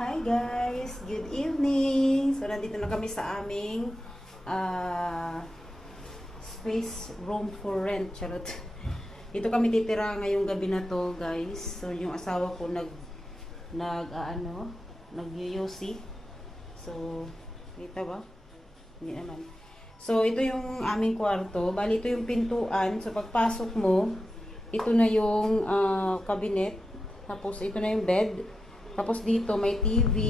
Hi guys! Good evening! So, nandito na kami sa aming space room for rent. Charot. Dito kami titira ngayong gabi na to, guys. So, yung asawa ko nag-UC. So, kita ba? Hindi naman. So, ito yung aming kwarto. Bali, ito yung pintuan. So, pagpasok mo, ito na yung cabinet. Tapos, ito na yung bed. Tapos dito may TV.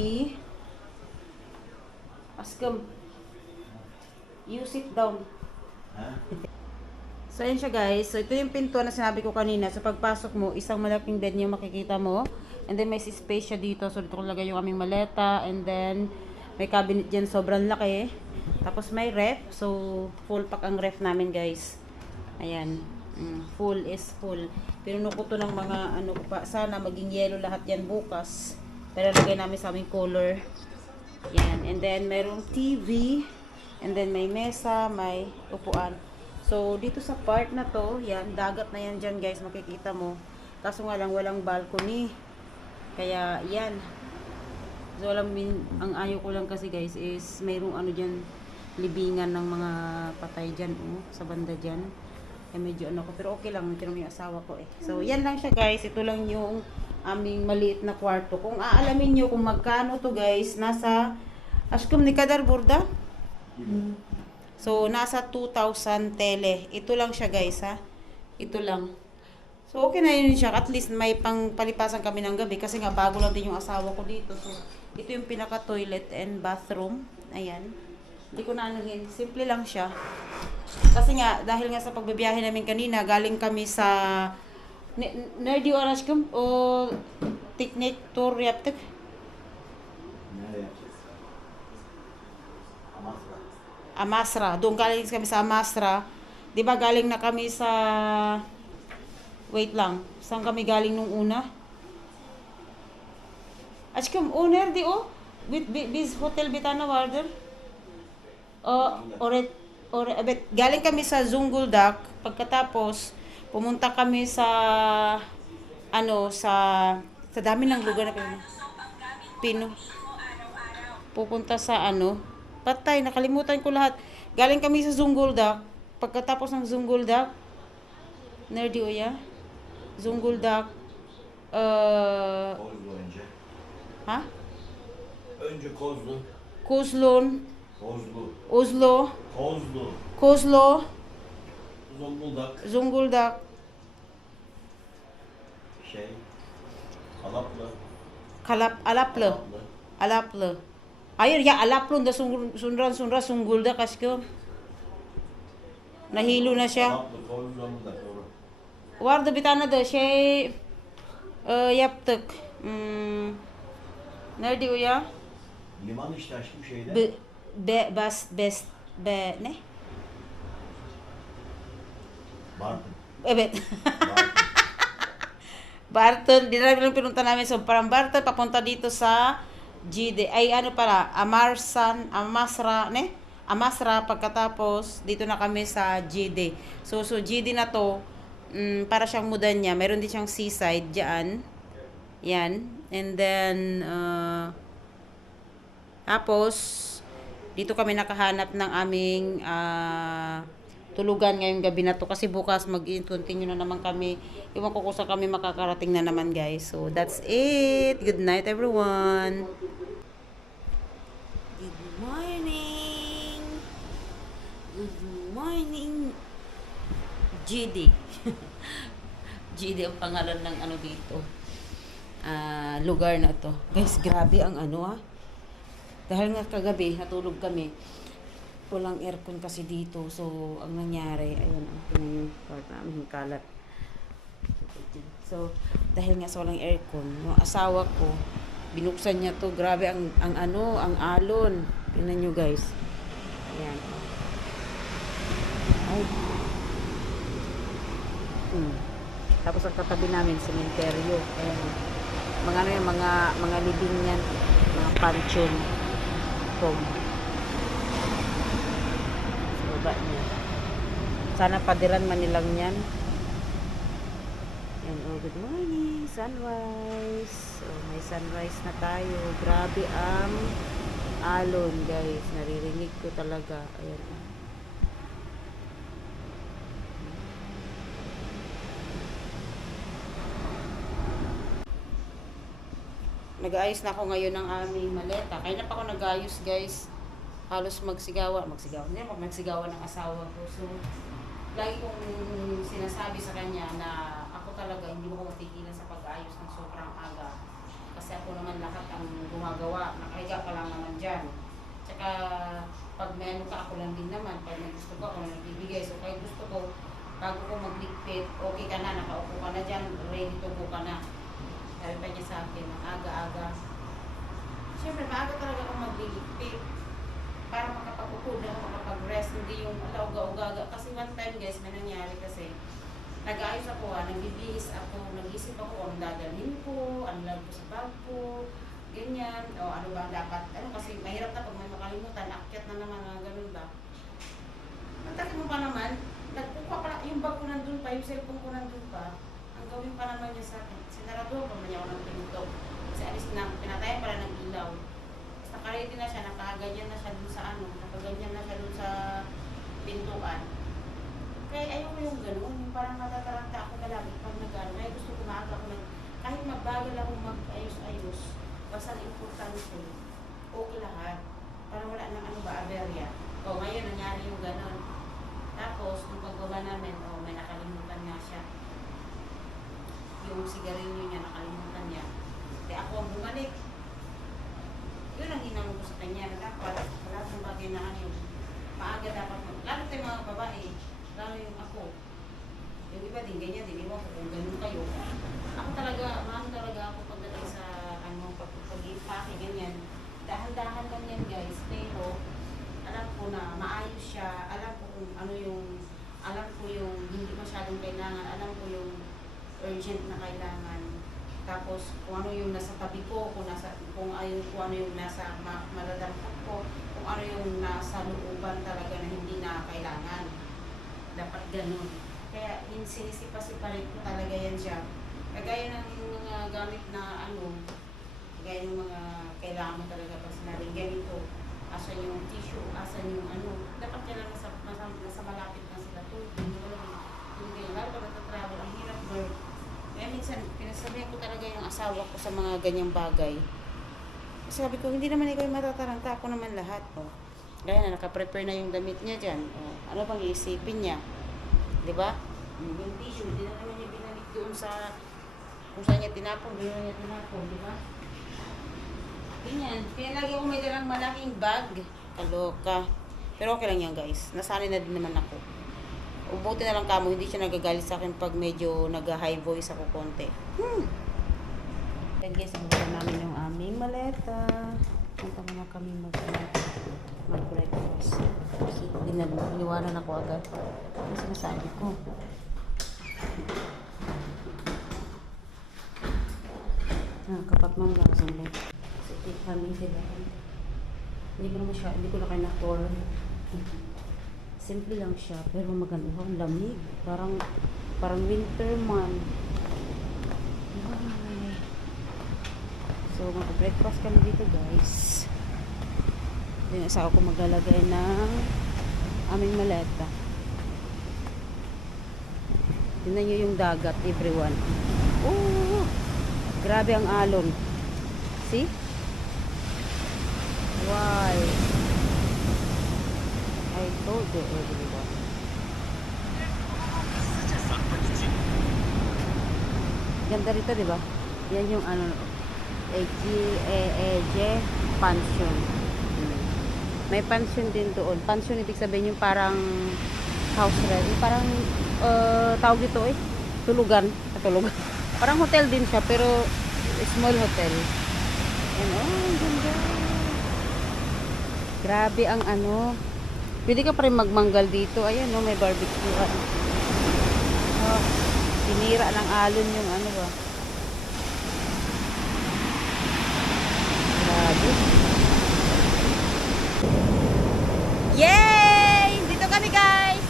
Askam, you sit down. So ayan siya guys. So ito yung pintuan na sinabi ko kanina. Sa pagpasok mo, isang malaking bed niya makikita mo. And then may space siya dito. So dito ko lagay yung aming maleta. And then may cabinet dyan sobrang laki. Tapos may ref. So full pack ang ref namin guys. Ayan. Full is full. Pinuno ko to ng mga ano pa. Sana maging yellow lahat yan bukas. Pero lagay namin sa aming color. Yan. And then merong TV. And then may mesa, may upuan. So dito sa part na to, yan, dagat na yan dyan guys, makikita mo. Kaso nga lang walang balcony. Kaya yan. So ang ayaw ko lang kasi guys is mayroong ano dyan, libingan ng mga patay dyan sa banda dyan. Medyo ano ko, pero okay lang, tinong yung asawa ko eh. So, yan lang siya guys, ito lang yung aming maliit na kwarto. Kung aalamin nyo kung magkano to guys, nasa, ashkum ni kadar burda? So, nasa 2,000 tele. Ito lang siya guys ha. Ito lang. So, okay na yun siya. At least may pang palipasan kami ng gabi kasi nga bago lang din yung asawa ko dito. So, ito yung pinaka toilet and bathroom. Ayan. Hindi ko na anuhin. Simple lang siya. Kasi nga, dahil nga sa pagbibiyahe namin kanina, galing kami sa nerdy oras kum o teknik tour yaptık. Amasra. Doon galing kami sa Amasra. 'Di ba galing na kami sa wait lang. Saan kami galing nung una? Aşkım o nerede o? Biz hotel bitana vardır. Galing kami sa Zonguldak, pagkatapos pumunta kami sa sa dami ng lugar na Pino. Pupunta sa patay, nakalimutan ko lahat. Galing kami sa Zonguldak, pagkatapos ng Zonguldak, nerede o ya? Zonguldak, Kozlu önce. ha? Önce Kozlu. Kozlun, Kozlu. Oslo, Kozlu. Kozlo, Zonguldak. Zonguldak, Alaplı. Alaplı. Alaplı. Alaplı. Hayır ya Alaplı'nda Sunran Zonguldak aşkım. Nahilo na siya. Alaplı. Kozlu Zonguldak. Doğru. Vardı bir tane de yaptık. Nerede o ya? Liman işte aşkım şeyde. Ne? Bartın. Evet. Bartın. Barton, dinala lang pinunta namin. So, parang Barton, papunta dito sa GD. Ay, Amasra, pagkatapos, dito na kami sa GD. So GD na to, para siyang Mudanya. Meron din siyang seaside dyan. Yan. And then, tapos, dito kami nakahanap ng aming tulugan ngayong gabi na to kasi bukas mag-continue na naman kami. Iwan ko kung saan kami makakarating na naman guys. So that's it. Good night everyone. Good morning. Good morning. GD. GD ang pangalan ng dito. Lugar na to. Guys, grabe ang dahil nga kagabi natulog kami. Walang aircon kasi dito. So, ang nangyari, ayun, ang part namin kalat. So, dahil nga sa walang aircon, yung asawa ko, binuksan niya to. Grabe ang alon. Tingnan nyo guys. Ayan. Ay. Tapos ang katabi namin, sementeryo. Ayan. Mga libing yan. Mga pansyon. Baba niya. Sana padiran man nilang yan. Yan, oh, good morning. Sunrise. So, may sunrise na tayo. Grabe ang alon, guys. Naririnig ko talaga. Ayan. Nag-aayos na ako ngayon ng aming maleta. Kaya na pa ako nag-aayos, guys. Halos magsigawan. Hindi ako magsigawan ng asawa ko. So, lagi kong sinasabi sa kanya na ako talaga hindi mo ko matigilan sa pag-aayos ng sobrang aga. Kasi ako naman lahat ang gumagawa. Nakahiga pa lang naman dyan. Tsaka, pag may ano ka, ako lang din naman. Pag may gusto ko, ako lang nagbibigay. So, kaya gusto ko, bago ko magligpit, okay ka na, nakaupo ka na dyan, ready to go ka na. Sabi pa niya sa akin, ang aga-aga. Siyempre, maaga talaga akong magliligpit para makapag-upod ako, makapag-rest, hindi yung uga-uga. Kasi one time, guys, may nangyari kasi, nag-aayos ako, nagbibihis ako, nag-isip ako kung anong dadalhin ko, ano lang ko sa bag ko, ganyan, o ano ba dapat, kasi mahirap na pag may makalimutan, akyat na naman, ganun ba. Nagtakit mo pa naman, nagpupa pa, yung bag ko nandun pa, yung cellphone ko nandun pa, ang gawin pa naman niya sa akin, sinarado pa man niya ako ng pinto, kasi alis na, pinatayan pala ng ilaw. Naka-ready na siya, nakaganyan na siya dun sa nakaganyan na siya dun sa pintuan. Kaya ayoko yung gano'n, yung parang matataranta ako palagi pag nag-ano. Kaya gusto ko maaga ako kahit magbagal ako mag-ayos-ayos, basta ang importante, okay lahat. Para wala nang aberya. O ngayon, nangyari yung gano'n. Tapos, nung pagbaba namin, may nakalimutan nga siya. Yung sigarilyo niya, nakalimutan niya. Kaya ako ang bumalik. Yun ang hinanong ko sa kanya na dapat lahat ng bagay na maaga dapat lalo tayo mga babae, lalo yung ako. Yung iba din, ganyan din, iwan ko kung ganun kayo. Ako talaga, mahal talaga ako pagdating sa pag-ipake, ganyan. Dahan-dahan lang yan, guys, pero alam ko na maayos siya, alam ko kung alam ko yung hindi masyadong kailangan, alam ko yung urgent na kailangan. Tapos kung ano yung nasa tabi ko, kung ano yung nasa maladampot ko, kung ano yung nasa looban talaga na hindi na kailangan. Dapat ganun. Kaya sinisipa-siparin ko talaga yan siya. Kagaya ng mga gamit na kagaya ng mga kailangan mo talaga pag sinabing ganito. Asan yung tissue, asan yung dapat kailangan nasa malapit na sila. Hindi ganyan. Lalo pag natatravel, ang hirap work. Kaya minsan, pinasabihan ko talaga yung asawa ko sa mga ganyang bagay. Kasi sabi ko, hindi naman ikaw yung matataranta, ako naman lahat. Kaya na, nakaprepare na yung damit niya dyan. Ano bang iisipin niya? Diba? Yung tissue, hindi na naman niya binalik doon sa kung saan niya tinapon, doon niya tinapon, diba? Ganyan. Kaya lagi ako may dalang malaking bag. Kaloka. Pero okay lang yan, guys. Nasanay na din naman ako. Buti na lang kamo, hindi siya nagagalit sa akin pag medyo nag-high voice ako konti. Then guys, ang namin yung aming maleta. Punta muna kami mag-breakfast. Kasi iniwanan ako agad. Ang sinasabi ko. Kapat mo lang sa mga. Kasi kami sila. Hindi ko na kayo na-tour. Simple lang siya, pero maganda. Ang lamig. Parang winter man. So, mag-breakfast kami dito, guys. Yung asawa ko maglalagay ng aming maleta. Tingnan nyo yung dagat, everyone. Oh! Grabe ang alon. See? Wow! I told you everyone. Ganda rito, di ba? Yan yung EJ Pension. May pension din doon. Pension ibig sabihin yung parang house rent. Parang tawag dito tulugan. Parang hotel din siya pero small hotel. And ganda. Grabe ang pwede ka pa rin magmanggal dito. Ayan, may barbecue. Tinira ng alon yung ba. Grabe. Yay! Dito kami, guys!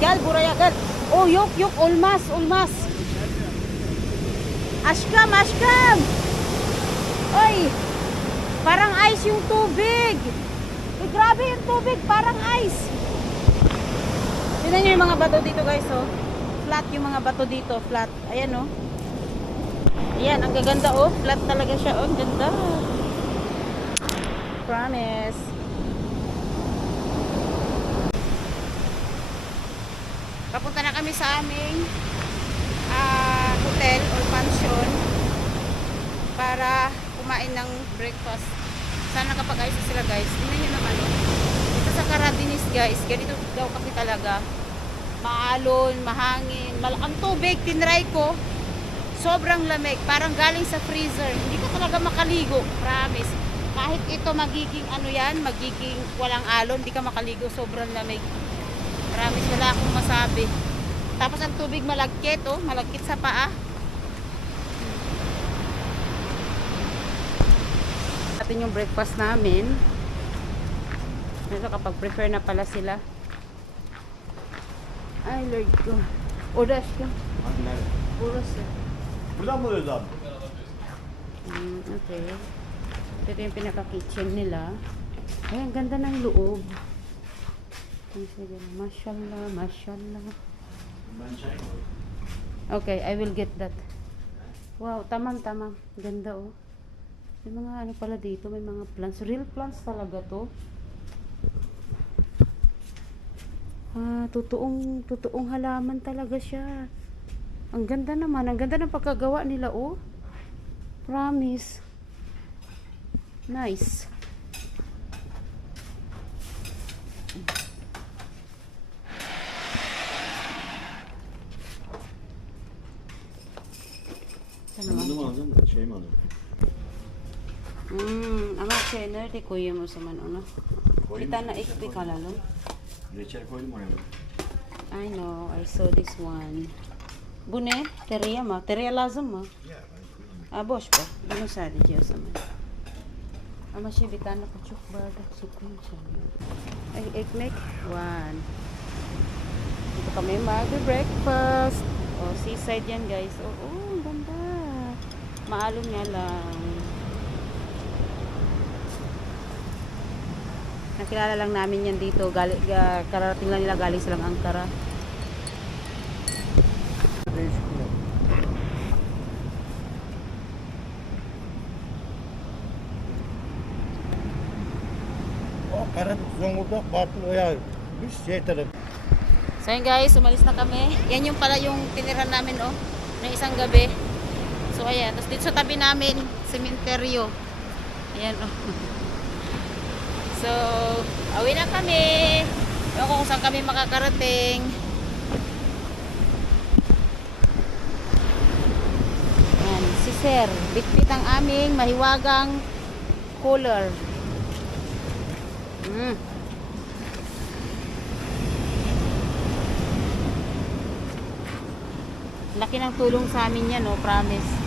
gal, buraya gal. Oh, yok, olmaz. Aşkım. Oy, parang ice yung tubig. Eh, grabe yung tubig, parang ice. Tignan nyo yung mga bato dito guys, oh. Flat yung mga bato dito, flat. Ayan, oh. Ayan, ang gaganda, oh. Flat talaga siya, oh. Ang ganda. Promise. Papunta na kami sa aming hotel or pension para kumain ng breakfast. Sana nakapag-ayos sila guys. Tingnan nyo naman, oh. Dito sa Caradinis guys, ganito daw kasi talaga. Maalon, mahangin, ang tubig, tinry ko. Sobrang lamig, parang galing sa freezer. Hindi ka talaga makaligo, promise. Kahit ito magiging ano yan, magiging walang alon, hindi ka makaligo, sobrang lamig. Promise, wala akong masabi. Tapos ang tubig malagkit, oh, malagkit sa paa. Atin yung breakfast namin. Ito kapag prepare na pala sila. Ay, Lord ko. Oras ka. Hani nerede? Oras eh. Buradan mı alıyoruz abi? Okay. Ito yung pinaka-kitchen nila. Ay, ang ganda ng loob. Mashallah. Ben çay koydum. Okay, I will get that. Wow, tamam. Ganda, oh. May mga ano pala dito, may mga plants. Real plants talaga to. Totoong halaman talaga siya. Ang ganda naman, ang ganda ng pagkagawa nila, oh. Promise. Nice. Bunu mu aldın? Şey mi aldın? Ama şey nerede koyuyorum o zaman onu? Bir tane ekmek alalım. Reçel koydum oraya. I know, I saw this one. Bu ne? Tereyağı mı? Tereyağı lazım mı? Boş ver. Bunu sadece o zaman. Ama şey bir tane küçük bardak su koyacağım. Ay, ekmek. One. Dito kami mag-breakfast. Oh, seaside yan guys. Oh, ganda. Maalon nga lang. Nakilala lang namin yan dito. Kararating lang nila, galing silang Ankara. O Zonguldak, Bartın Oya. Biz şey tarafı. So yun guys, umalis na kami. Yan yung pala yung tinirahan namin, oh, ng isang gabi. So ayan, tapos dito sa tabi namin, sementeryo. Ayan, oh. So, awi na kami. Ewan ko kung saan kami makakarating. Ayan, si Sir. Bitbit ang aming mahiwagang cooler. Laki ng tulong sa amin yan, oh, promise.